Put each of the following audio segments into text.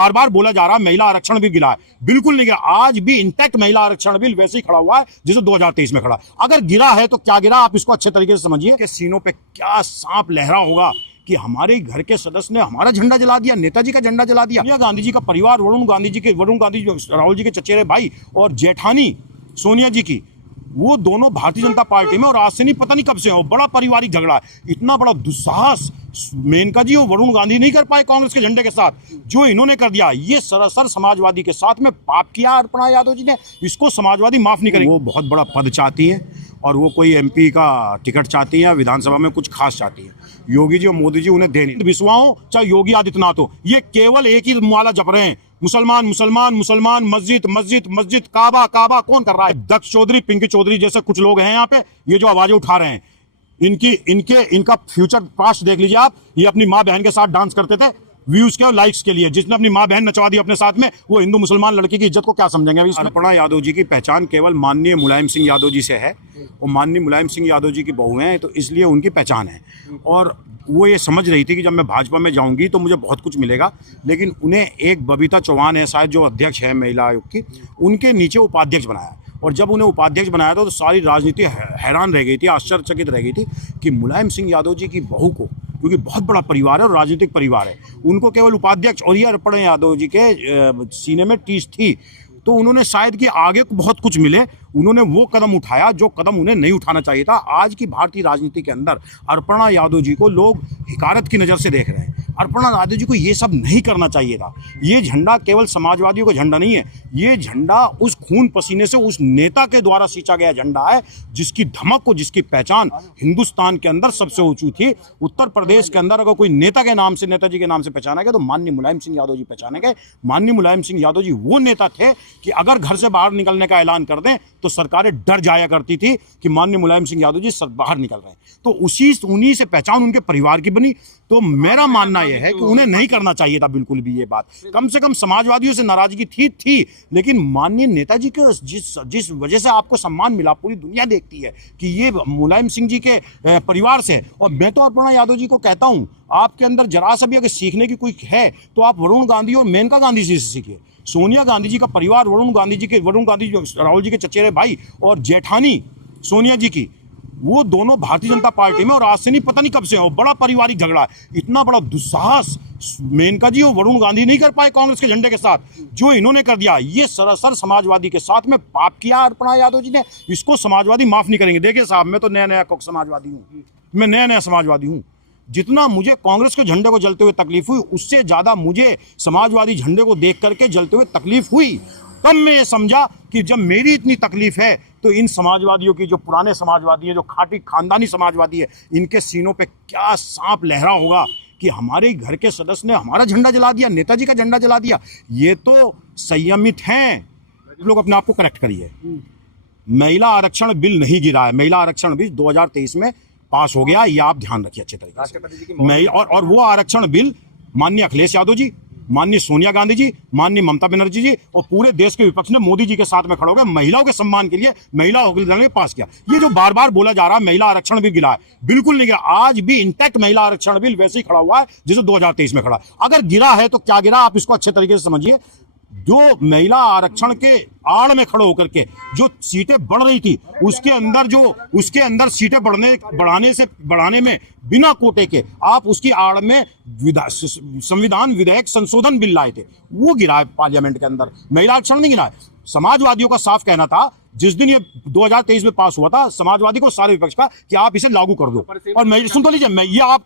बार बार बोला जा रहा है महिला आरक्षण बिल गिरा है, बिल्कुल नहीं गिरा। आज भी इंटैक्ट महिला आरक्षण बिल वैसे ही खड़ा हुआ है जैसे 2023 में खड़ा। अगर गिरा है तो क्या गिरा, आप इसको अच्छे तरीके से समझिए कि सीनों पे क्या सांप लहरा होगा कि हमारे घर के सदस्य ने हमारा झंडा जला दिया, नेताजी का झंडा जला दिया। सोनिया गांधी जी का परिवार, वरुण गांधी राहुल जी के चचेरे भाई और जेठानी सोनिया जी की, वो दोनों भारतीय जनता पार्टी में और आज से नहीं पता नहीं कब से हो। बड़ा पारिवारिक झगड़ा है। इतना बड़ा दुस्साहस मेनका जी और वरुण गांधी नहीं कर पाए कांग्रेस के झंडे के साथ, जो इन्होंने कर दिया। ये सरासर समाजवादी के साथ में पाप किया अर्पणा यादव जी ने। इसको समाजवादी माफ नहीं करेंगे। वो बहुत बड़ा पद चाहती है और वो कोई एमपी का टिकट चाहती है, विधानसभा में कुछ खास चाहती है। योगी जी और मोदी जी उन्हें दे नहीं। विश्वास हो चाहे योगी आदित्यनाथ हो, ये केवल एक ही माला जप रहे हैं, मुसलमान मुसलमान मुसलमान, मस्जिद मस्जिद मस्जिद, काबा काबा। कौन कर रहा है? दक्ष चौधरी, पिंकी चौधरी जैसे कुछ लोग हैं यहाँ पे, ये जो आवाजें उठा रहे हैं, इनका फ्यूचर पास्ट देख लीजिए आप। ये अपनी माँ बहन के साथ डांस करते थे व्यूज के और लाइक्स के लिए। जिसने अपनी माँ बहन नचवा दी अपने साथ में, वो हिंदू मुसलमान लड़की की इज्जत को क्या समझेंगे? अभी अर्पणा यादव जी की पहचान केवल माननीय मुलायम सिंह यादव जी से है, और माननीय मुलायम सिंह यादव जी की बहू हैं, तो इसलिए उनकी पहचान है। और वो ये समझ रही थी कि जब मैं भाजपा में जाऊंगी तो मुझे बहुत कुछ मिलेगा, लेकिन उन्हें एक बबीता चौहान है शायद जो अध्यक्ष है महिला आयोग की, उनके नीचे उपाध्यक्ष बनाया। और जब उन्हें उपाध्यक्ष बनाया था तो सारी राजनीति हैरान रह गई थी, आश्चर्यचकित रह गई थी कि मुलायम सिंह यादव जी की बहू को, क्योंकि बहुत बड़ा परिवार है और राजनीतिक परिवार है, उनको केवल उपाध्यक्ष। और ये अर्पणा यादव जी के सीने में टीस थी, तो उन्होंने शायद कि आगे को बहुत कुछ मिले, उन्होंने वो कदम उठाया जो कदम उन्हें नहीं उठाना चाहिए था। आज की भारतीय राजनीति के अंदर अर्पणा यादव जी को लोग हिकारत की नज़र से देख रहे हैं। अर्पणा यादव जी को ये सब नहीं करना चाहिए था। ये झंडा केवल समाजवादियों का झंडा नहीं है, ये झंडा उस खून पसीने से उस नेता के द्वारा सींचा गया झंडा है, जिसकी धमक को, जिसकी पहचान हिंदुस्तान के अंदर सबसे ऊंची थी। उत्तर प्रदेश के अंदर अगर कोई नेता के नाम से, नेताजी के नाम से पहचाना गया तो माननीय मुलायम सिंह यादव जी पहचाने गए। माननीय मुलायम सिंह यादव जी वो नेता थे कि अगर घर से बाहर निकलने का ऐलान कर दें तो सरकारें डर जाया करती थी कि माननीय मुलायम सिंह यादव जी बाहर निकल रहे हैं। तो उन्हीं से पहचान उनके परिवार की बनी। तो मेरा मानना यह है कि उन्हें नहीं करना चाहिए था बिल्कुल भी ये बात। कम से कम समाजवादियों से नाराजगी थी, लेकिन माननीय नेताजी के जिस वजह से आपको सम्मान मिला, पूरी दुनिया देखती है कि ये मुलायम सिंह जी के परिवार से। और मैं तो अर्पणा यादव जी को कहता हूं, आपके अंदर जरा सा भी अगर सीखने की कोई है तो आप वरुण गांधी और मेनका गांधी जी से सीखिए। सोनिया गांधी जी का परिवार, वरुण गांधी राहुल जी के चचेरे भाई और जेठानी सोनिया जी की, वो दोनों भारतीय जनता पार्टी में और आज से नहीं पता नहीं कब से हो। बड़ा पारिवारिक झगड़ा है। इतना बड़ा दुस्साहस मेनका जी और वरुण गांधी नहीं कर पाए कांग्रेस के झंडे के साथ, जो इन्होंने कर दिया। ये सरासर समाजवादी के साथ में पाप किया अर्पणा यादव जी ने। इसको समाजवादी माफ नहीं करेंगे। देखिए साहब, मैं तो नया समाजवादी हूँ, मैं नया समाजवादी हूँ। जितना मुझे कांग्रेस के झंडे को जलते हुए तकलीफ हुई, उससे ज्यादा मुझे समाजवादी झंडे को देख करके जलते हुए तकलीफ हुई। तब मैं ये समझा कि जब मेरी इतनी तकलीफ है तो इन समाजवादियों की, जो पुराने समाजवादी है, जो खाटी खानदानी समाजवादी है, इनके सीनों पे क्या सांप लहरा होगा कि हमारे घर के सदस्य ने हमारा झंडा जला दिया, नेताजी का झंडा जला दिया। ये तो संयमित हैं लोग, अपने आप को करेक्ट करिए। महिला आरक्षण बिल नहीं गिरा है। महिला आरक्षण बिल 2023 में पास हो गया, ये आप ध्यान रखिए अच्छे तरीके से। और वो आरक्षण बिल माननीय अखिलेश यादव जी, माननीय सोनिया गांधी जी, माननीय ममता बनर्जी जी और पूरे देश के विपक्ष ने मोदी जी के साथ में खड़े हो गए, महिलाओं के सम्मान के लिए महिला ने पास किया। ये जो बार बार बोला जा रहा है महिला आरक्षण बिल गिरा है, बिल्कुल नहीं गिरा। आज भी इंटैक्ट महिला आरक्षण बिल वैसे ही खड़ा हुआ है जैसे 2023 में खड़ा। अगर गिरा है तो क्या गिरा, आप इसको अच्छे तरीके से समझिए। जो महिला आरक्षण के आड़ में खड़े होकर के जो सीटें बढ़ रही थी, उसके अंदर सीटें बढ़ाने में बिना कोटे के आप उसकी आड़ में संविधान विधेयक संशोधन बिल लाए थे, वो गिरा है पार्लियामेंट के अंदर। महिला आरक्षण नहीं गिरा है। समाजवादियों का साफ कहना था जिस दिन ये 2023 में पास हुआ था, समाजवादी को, सारे विपक्ष का, कि आप इसे लागू कर दो। और मैं सुन तो लीजिए, मैं ये आप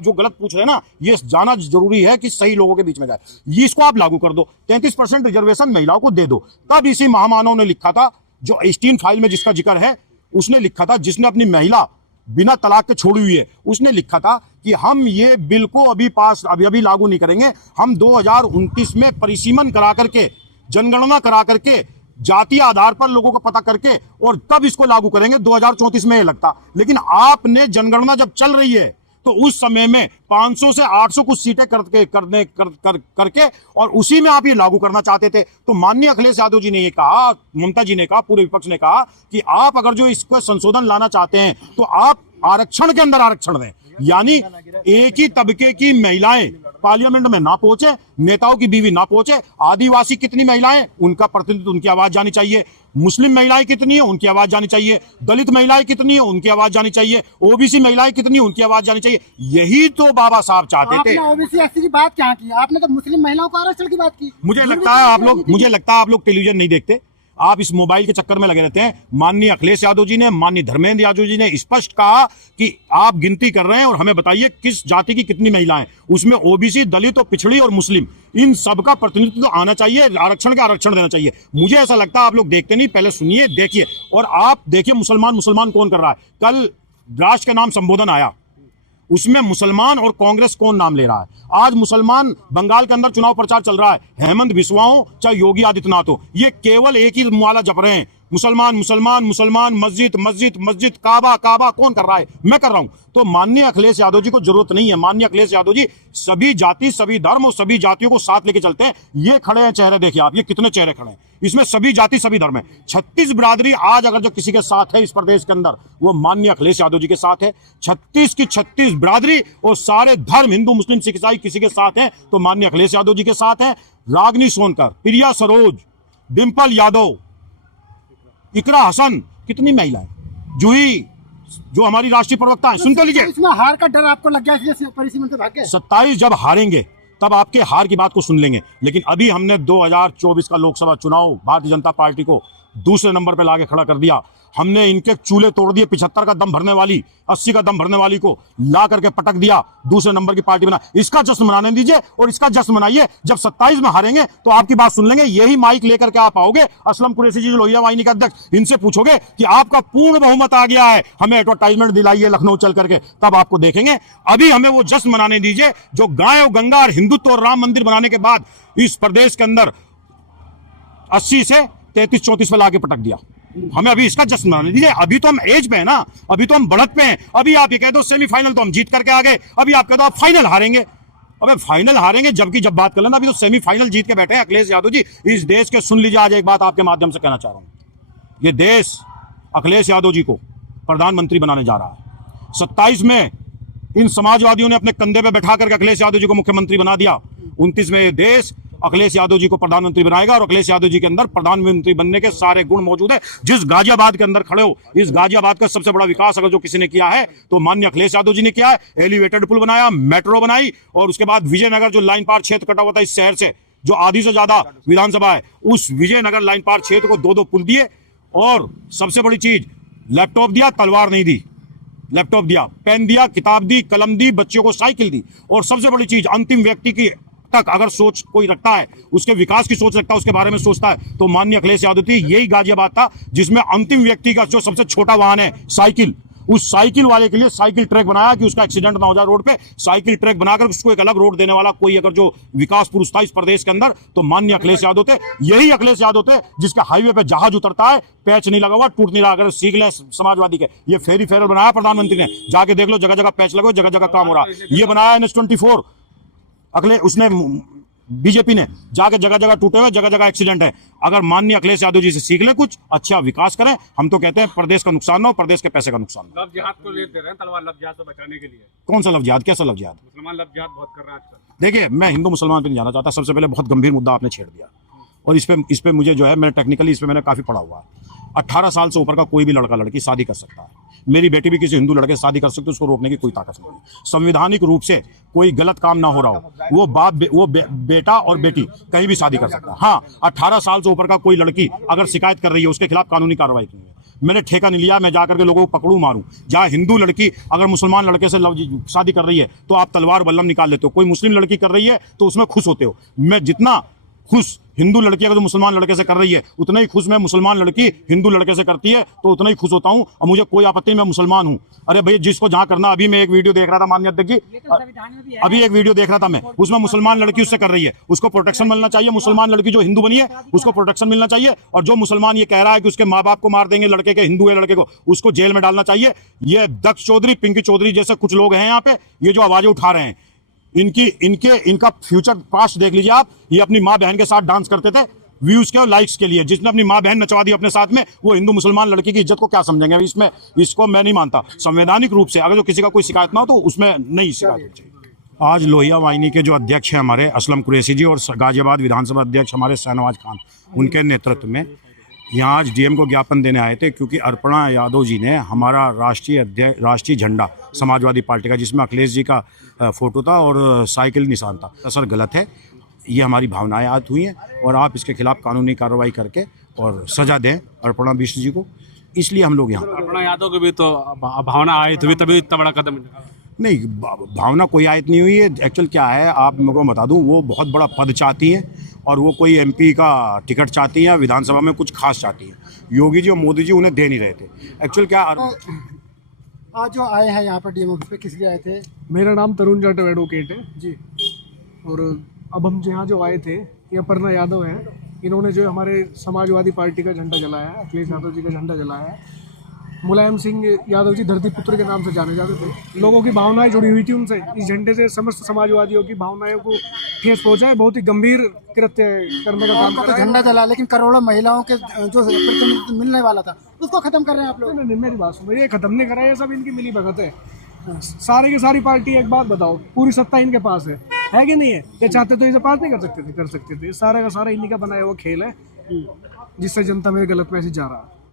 जो गलत पूछ रहे हैं ना, ये जाना जरूरी है कि सही लोगों के बीच में जाए। ये इसको आप लागू कर दो, 33% रिजर्वेशन महिलाओं को दे दो। तब इसी महामानव ने लिखा था, जो एस्टीन फाइल में जिसका जिक्र है, उसने लिखा था, जिसने अपनी महिला बिना तलाक के छोड़ी हुई है, उसने लिखा था कि हम ये बिल को अभी लागू नहीं करेंगे। हम 2029 में परिसीमन करा करके, जनगणना करा करके, जातीय आधार पर लोगों को पता करके और तब इसको लागू करेंगे। 2034 में ये लगता, लेकिन आपने जनगणना जब चल रही है तो उस समय में 500 से 800 कुछ सीटें करके और उसी में आप ये लागू करना चाहते थे। तो माननीय अखिलेश यादव जी ने ये कहा, ममता जी ने कहा, पूरे विपक्ष ने कहा कि आप अगर जो इसको संशोधन लाना चाहते हैं तो आप आरक्षण के अंदर आरक्षण दें, यानी एक ही तबके की महिलाएं पार्लियामेंट में ना पहुंचे, नेताओं की बीवी ना पहुंचे। आदिवासी कितनी महिलाएं, उनका प्रतिनिधित्व, उनकी आवाज जानी चाहिए। मुस्लिम महिलाएं कितनी है, उनकी आवाज जानी चाहिए। दलित महिलाएं कितनी है, उनकी आवाज जानी चाहिए। ओबीसी महिलाएं कितनी है, उनकी आवाज जानी चाहिए। यही तो बाबा साहब चाहते थे। ओबीसी एससी की बात क्या की, आपने तो मुस्लिम महिलाओं को आरक्षण की बात की। मुझे लगता है आप लोग टेलीविजन नहीं देखते, आप इस मोबाइल के चक्कर में लगे रहते हैं। माननीय अखिलेश यादव जी ने, माननीय धर्मेंद्र यादव जी ने स्पष्ट कहा कि आप गिनती कर रहे हैं और हमें बताइए किस जाति की कितनी महिलाएं, उसमें ओबीसी, दलित और पिछड़ी और मुस्लिम, इन सबका प्रतिनिधित्व तो आना चाहिए। आरक्षण का आरक्षण देना चाहिए। मुझे ऐसा लगता है आप लोग देखते नहीं, पहले सुनिए, देखिए। और आप देखिए मुसलमान कौन कर रहा है। कल राष्ट्र के नाम संबोधन आया, उसमें मुसलमान और कांग्रेस कौन नाम ले रहा है। आज मुसलमान, बंगाल के अंदर चुनाव प्रचार चल रहा है, हेमंत बिस्वा हो चाहे योगी आदित्यनाथ हो, ये केवल एक ही माला जप रहे हैं, मुसलमान, मस्जिद, काबा। कौन कर रहा है? मैं कर रहा हूं। तो माननीय अखिलेश यादव जी को जरूरत नहीं है। माननीय अखिलेश यादव जी सभी जाति, सभी धर्म और सभी जातियों को साथ लेके चलते हैं। ये खड़े हैं चेहरे, देखिए आप, ये कितने चेहरे खड़े हैं, इसमें सभी जाति, सभी धर्म है। 36 बिरादरी आज अगर जो किसी के साथ है इस प्रदेश के अंदर, वो माननीय अखिलेश यादव जी के साथ है। 36 की 36 बिरादरी और सारे धर्म, हिंदू, मुस्लिम, सिख, ईसाई किसी के साथ हैं तो माननीय अखिलेश यादव जी के साथ है। रागनी सोनकर, प्रिया सरोज, डिंपल यादव, इकरा हसन, कितनी महिलाएं, जूही जो हमारी राष्ट्रीय प्रवक्ता है, सुनते लीजिए। इसमें हार का डर आपको लग गया इसलिए परिसीमन से भाग गए। 27 जब हारेंगे तब आपके हार की बात को सुन लेंगे। लेकिन अभी हमने 2024 का लोकसभा चुनाव भारतीय जनता पार्टी को दूसरे नंबर पे लाके खड़ा कर दिया। हमने इनके चूल्हे तोड़ दिए। 75 का दम भरने वाली, 80 का दम भरने वाली को ला करके पटक दिया, दूसरे नंबर की पार्टी बना। इसका जश्न मनाने दीजिए और इसका जश्न मनाइए। जब 27 में हारेंगे तो आपकी बात सुन लेंगे। यही माइक लेकर के आप आओगे, असलम कुरैशी जी, लोहिया वाहिनी का अध्यक्ष, इनसे पूछोगे कि आपका पूर्ण बहुमत आ गया है, हमें एडवर्टाइजमेंट दिलाइए लखनऊ चल करके, तब आपको देखेंगे। अभी हमें वो जश्न मनाने दीजिए जो गाय और गंगा और हिंदुत्व और राम मंदिर बनाने के बाद इस प्रदेश के अंदर 80 से 33-34 पे लाके पटक दिया। हमें अभी इसका जश्न मनाने दीजिए। अभी तो हम एज पे है ना, अभी तो हम बढ़त पे हैं। अभी आप ये कह दो सेमीफाइनल तो हम जीत करके आ गए, अभी आप कह दो आप फाइनल हारेंगे। अबे फाइनल हारेंगे जबकि जब बात कर लेना, अभी तो सेमीफाइनल जीत के बैठे हैं अखिलेश यादव जी। इस देश के, सुन लीजिए, आज एक बात आपके माध्यम से कहना चाह रहा हूं, ये देश अखिलेश यादव जी को प्रधानमंत्री बनाने जा रहा है। 27 में इन समाजवादियों ने अपने कंधे पे बैठा करके अखिलेश यादव जी को मुख्यमंत्री बना दिया। 29 में देश अखिलेश यादव जी को प्रधानमंत्री बनाएगा और अखिलेश यादव जी के अंदर प्रधानमंत्री बनने के सारे गुण मौजूद है। जिस गाजियाबाद के अंदर खड़े हो, इस गाजियाबाद का सबसे बड़ा विकास अगर जो किसी ने किया है तो माननीय अखिलेश यादव जी ने किया है। एलिवेटेड पुल बनाया, मेट्रो बनाई, और उसके बाद विजयनगर जो लाइन पार क्षेत्र कटा हुआ था इस शहर से, जो आधी से ज्यादा विधानसभा है, उस विजयनगर लाइन पार क्षेत्र को 2-2 पुल दिए। और सबसे बड़ी चीज, लैपटॉप दिया, तलवार नहीं दी। लैपटॉप दिया, पेन दिया, किताब दी, कलम दी, बच्चों को साइकिल दी। और सबसे बड़ी चीज, अंतिम व्यक्ति की तक अगर सोच कोई रखता है, उसके विकास की सोच रखता है, उसके बारे में सोचता है, तो माननीय अखिलेश यादव थी। यही गाजियाबाद था जिसमें अंतिम व्यक्ति का जो सबसे छोटा वाहन है साइकिल, उस साइकिल वाले के लिए साइकिल ट्रैक बनाया कि उसका एक्सीडेंट ना हो जाए रोड पे। साइकिल ट्रैक बनाकर उसको एक अलग रोड देने वाला कोई अगर जो विकास पुरुष था इस प्रदेश के अंदर, तो माननीय अखिलेश यादव थे। यही अखिलेश यादव थे जिसका हाईवे पे जहाज उतरता है, पैच नहीं लगा हुआ, टूट नहीं रहा। अगर सीख ले समाजवादी के, ये फेरी फेरल बनाया प्रधानमंत्री ने, जाके देख लो, जगह जगह पैच लगे, जगह जगह काम हो रहा है। ये बनाया NH-24 अखिलेश, उसने बीजेपी ने, जाके जगह जगह टूटे हुए, जगह जगह एक्सीडेंट है। अगर माननीय अखिलेश यादव जी से सीख ले, कुछ अच्छा विकास करें। हम तो कहते हैं प्रदेश का नुकसान ना हो, प्रदेश के पैसे का नुकसान। लव जिहाद को ले दे रहे हैं, तलवार लव जिहाद से बचाने के लिए। कौन सा लव जिहाद, कैसा लव जिहाद? मुसलमान लव जिहाद बहुत कर रहे हैं आजकल। देखिए, मैं हिंदू मुसलमान पे नहीं जाना चाहता। सबसे पहले बहुत गंभीर मुद्दा आपने छेड़ दिया, और इस पे मुझे जो है, मैंने टेक्निकली इस पे मैंने काफी पढ़ा हुआ है। 18 साल से ऊपर का कोई भी लड़का लड़की शादी कर सकता है। मेरी बेटी भी किसी हिंदू लड़के से शादी कर सकती है, उसको रोकने की कोई ताकत नहीं है। संवैधानिक रूप से कोई गलत काम ना हो रहा हो, वो बेटा और बेटी कहीं भी शादी कर सकता है। हाँ, 18 साल से ऊपर का कोई लड़की अगर शिकायत कर रही है, उसके खिलाफ कानूनी कार्रवाई की है। मैंने ठेका नहीं लिया मैं जाकर के लोगों को पकड़ू मारूं। जहां हिंदू लड़की अगर मुसलमान लड़के से शादी कर रही है तो आप तलवार बल्लम निकाल लेते हो। कोई मुस्लिम लड़की कर रही है तो उसमें खुश होते हो। मैं जितना खुश हिंदू लड़की अगर मुसलमान लड़के से कर रही है, उतना ही खुश मैं मुसलमान लड़की हिंदू लड़के से करती है तो उतना ही खुश होता हूं, और मुझे कोई आपत्ति नहीं, मैं मुसलमान हूं। अरे भाई, जिसको जहां करना। अभी मैं एक वीडियो देख रहा था माननीय अध्यक्ष जी, अभी एक वीडियो देख रहा था मैं, उसमें मुसलमान लड़की उससे कर रही है, उसको प्रोटेक्शन मिलना चाहिए। मुसलमान लड़की जो हिंदू बनी है उसको प्रोटेक्शन मिलना चाहिए। और जो मुसलमान ये कह रहा है कि उसके माँ बाप को मार देंगे लड़के के, हिंदू है लड़के को, उसको जेल में डालना चाहिए। ये दक्ष चौधरी, पिंकी चौधरी जैसे कुछ लोग हैं यहाँ पे, ये जो आवाजें उठा रहे हैं, इनका फ्यूचर पास्ट देख लीजिए आप। ये अपनी माँ बहन के साथ डांस करते थे व्यूज के और लाइक्स के लिए। जिसने अपनी माँ बहन नचवा दी अपने साथ में, वो हिंदू मुसलमान लड़की की इज्जत को क्या समझेंगे? इसमें इसको मैं नहीं मानता। संवैधानिक रूप से अगर जो किसी का कोई शिकायत ना हो तो उसमें नहीं शिकायत होनी चाहिए। आज लोहिया वाहिनी के जो अध्यक्ष हैं हमारे असलम कुरैशी जी और गाजियाबाद विधानसभा अध्यक्ष हमारे शाहनवाज खान, उनके नेतृत्व में यहाँ आज डीएम को ज्ञापन देने आए थे, क्योंकि अर्पणा यादव जी ने हमारा राष्ट्रीय झंडा समाजवादी पार्टी का, जिसमें अखिलेश जी का फोटो था और साइकिल निशान था, सर गलत है। ये हमारी भावनाएं आज हुई हैं और आप इसके खिलाफ कानूनी कार्रवाई करके और सजा दें अर्पणा बिष्ट जी को। इसलिए हम लोग यहाँ अर्पणा यादव की भी तो भावना आई थी, तभी इतना बड़ा कदम नहीं, भावना कोई आयत नहीं हुई है। एक्चुअल क्या है, आप मेरे को बता दूं, वो बहुत बड़ा पद चाहती हैं और वो कोई एमपी का टिकट चाहती हैं, विधानसभा में कुछ खास चाहती हैं। योगी जी और मोदी जी उन्हें दे नहीं रहे थे। एक्चुअल क्या आज जो आए हैं यहाँ पर डीएम ऑफिस पे, किस लिए आए थे? मेरा नाम तरुण जाटव एडवोकेट है जी। और अब हम यहाँ जो आए थे, ये अपर्णा यादव हैं। इन्होंने जो हमारे समाजवादी पार्टी का झंडा जलाया है, अखिलेश यादव जी का झंडा जलाया है। मुलायम सिंह यादव जी धरती पुत्र के नाम से जाने जाते थे। लोगों की भावनाएं जुड़ी हुई थी उनसे। इस झंडे से समस्त समाजवादियों की भावनाओं को ठेस पहुंचा है। बहुत ही गंभीर कृत्य करने का काम कर रहा है। झंडा जला, लेकिन करोड़ों महिलाओं के जो प्रतिनिधित्व मिलने वाला था उसको खत्म कर रहे हैं आप लोग। नहीं, मेरी बात सुनो, ये खत्म नहीं करा, ये सब इनकी मिली भगत है। सारी की सारी पार्टी, एक बात बताओ, पूरी सत्ता इनके पास है कि नहीं है? ये चाहते तो इसे पास नहीं कर सकते थे। सारा का सारा इन्हीं का बनाया हुआ खेल है, जिससे जनता में गलत मैसेज जा रहा है।